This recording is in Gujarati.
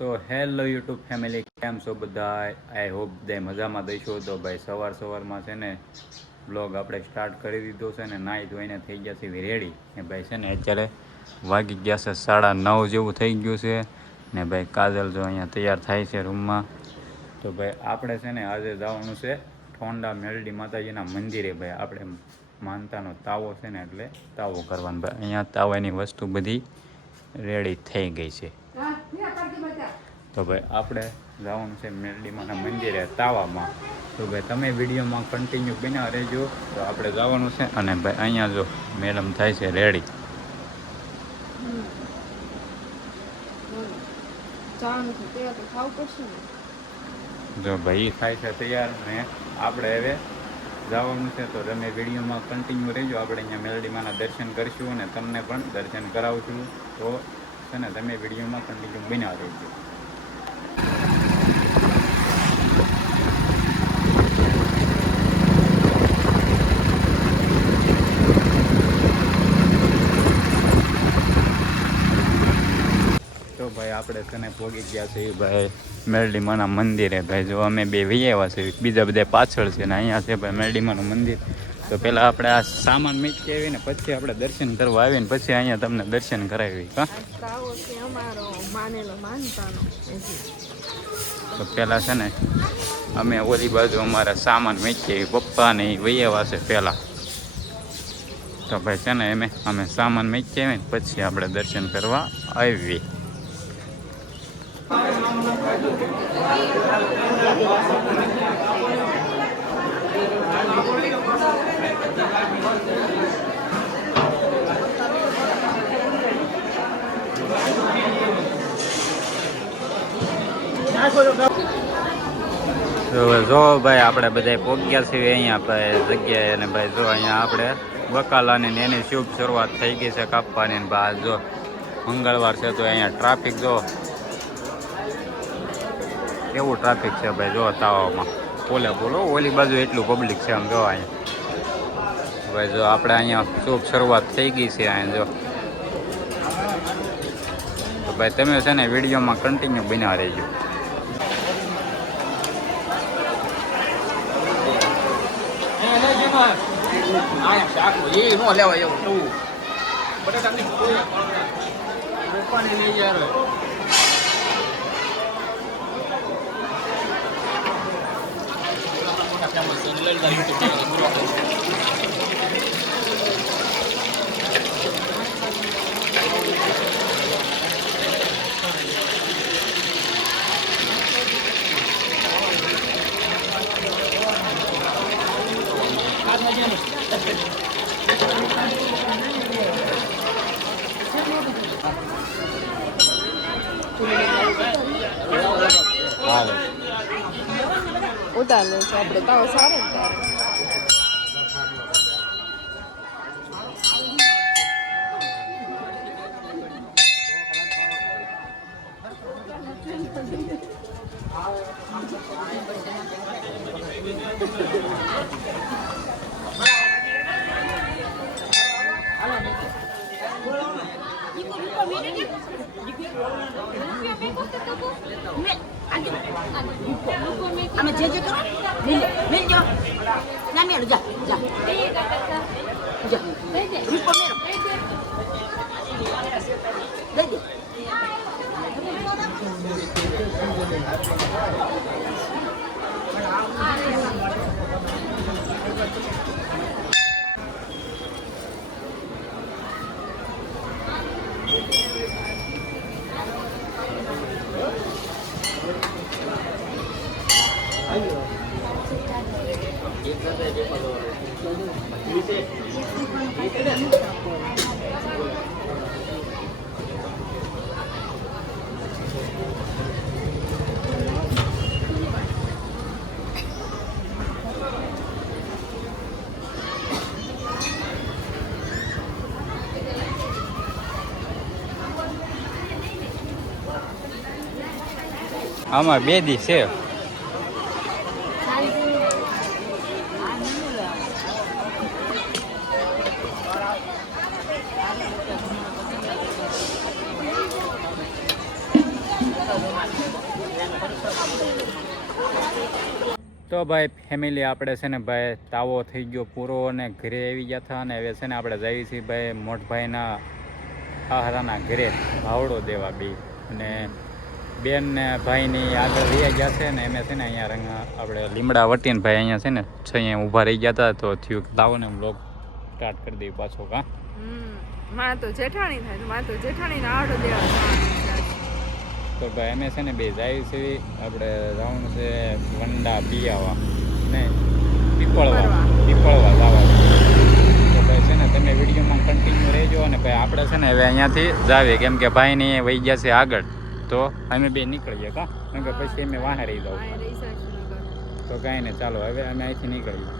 તો હેલો યુટ્યુબ ફેમિલી, કેમ છો બધા? આઈ હોપ બધા મજામાં દઈશો. તો ભાઈ સવારમાં છે ને બ્લોગ આપણે સ્ટાર્ટ કરી દીધો છે ને નાહી ધોઈને થઈ ગયા છે રેડી ને ભાઈ છે ને અત્યારે વાગી ગયા છે 9:30 જેવું થઈ ગયું છે ને ભાઈ કાજલ જો અહીંયા તૈયાર થાય છે રૂમમાં. તો ભાઈ આપણે છે ને આજે જવાનું છે ઠોંડા મેલડી માતાજીના મંદિરે. ભાઈ આપણે માનતાનો તાવો છે ને એટલે તાવો કરવાનો. ભાઈ અહીંયા તાવાની વસ્તુ બધી રેડી થઈ ગઈ છે. તો ભાઈ આપણે જવાનું છે મેલડીમાના મંદિરે તાવામાં. તો ભાઈ તમે વિડીયોમાં કન્ટિન્યુ બન્યા રહેજો. તો આપણે જવાનું છે અને ભાઈ અહીંયા જો મેડમ થાય છે રેડી. જો ભાઈ થાય છે તૈયાર ને આપણે હવે જવાનું છે. તો તમે વિડીયોમાં કન્ટિન્યુ રહેજો. આપણે અહીંયા મેલડીમાના દર્શન કરીશું અને તમને પણ દર્શન કરાવશું. તો છે ને તમે વિડીયોમાં કન્ટિન્યુ બન્યા રહેજો. ભાઈ આપણે તને પહોંચી ગયા છે ભાઈ મેલડીમાના મંદિરે. ભાઈ જો અમે બે આવ્યા છે, બીજા બધા પાછળ છે ને અહીંયા છે ભાઈ મેલડીમાનું મંદિર. તો પહેલાં આપણે આ સામાન મૂકી આવીને પછી આપણે દર્શન કરવા આવીને પછી અહીંયા તમને દર્શન કરાવી. તો પહેલાં છે ને અમે ઓલી બાજુ અમારા સામાન મૂકી આવી, પપ્પાને આવ્યા છે પહેલાં. તો ભાઈ છે ને અમે સામાન મૂકી આવીને પછી આપણે દર્શન કરવા આવી. જો ભાઈ આપણે બધા પહોંચ્યા છીએ અહીંયા ભાઈ જગ્યાએ. અને ભાઈ જો અહીંયા આપણે બકાલાની એની શુભ શરૂઆત થઈ ગઈ છે કાપવાની. બહાર જો મંગળવાર છે તો અહીંયા ટ્રાફિક જો કેવું ટ્રાફિક છે ભાઈ. જો તાવામાં બોલો ઓલી બાજુ એટલું પબ્લિક છે આમ જો અહીંયા. ભાઈ જો આપણે અહીંયા શુભ શરૂઆત થઈ ગઈ છે અહીંયા જો. તો ભાઈ તમે છે ને વિડીયોમાં કન્ટિન્યુ બન્યા રહેજો. ઉતાર લે છે આપણે તાવ સારો જ તારે. અમે જે કરો મેલ જો ના મેળ જા જા જા રૂપો મેળ દે દે. આમાં 2 દી છે. તો ભાઈ ફેમિલી આપણે છે ને ભાઈ તાવો થઈ ગયો પૂરો અને ઘરે આવી ગયા હતા અને હવે છે ને આપણે જઈએ છીએ ભાઈ મોટભાઈના આહારાના ઘરે ભાવડો દેવા બી અને બેન ને ભાઈની આગળ રહી ગયા છે ને એમે છે ને અહીંયા આપણે લીમડા વટીને ભાઈ અહીંયા છે ને અહીંયા ઊભા રહી ગયા હતા તો થયું લાવો ને બ્લોગ સ્ટાર્ટ કરી દઈએ પાછો કાં માં તો જેઠાણી થાય માં તો જેઠાણી ના આડો દેવા તો ભાઈ અમે છે ને બે જાય છે આપણે રાઉન્ડ છે વંડા પિયાવા ને પીપળવા જવા તો ભાઈ છે ને તમે વિડીયોમાં કન્ટિન્યુ રહેજો અને ભાઈ આપણે છે ને હવે અહીંયાથી જાવીએ કેમ કે ભાઈની વહી ગયા છે આગળ તો અમે બે નીકળીએ કાં કેમ કે પછી અમે વાહે રહી જાવ તો કાંઈ નહીં ચાલો હવે અમે અહીંથી નીકળીએ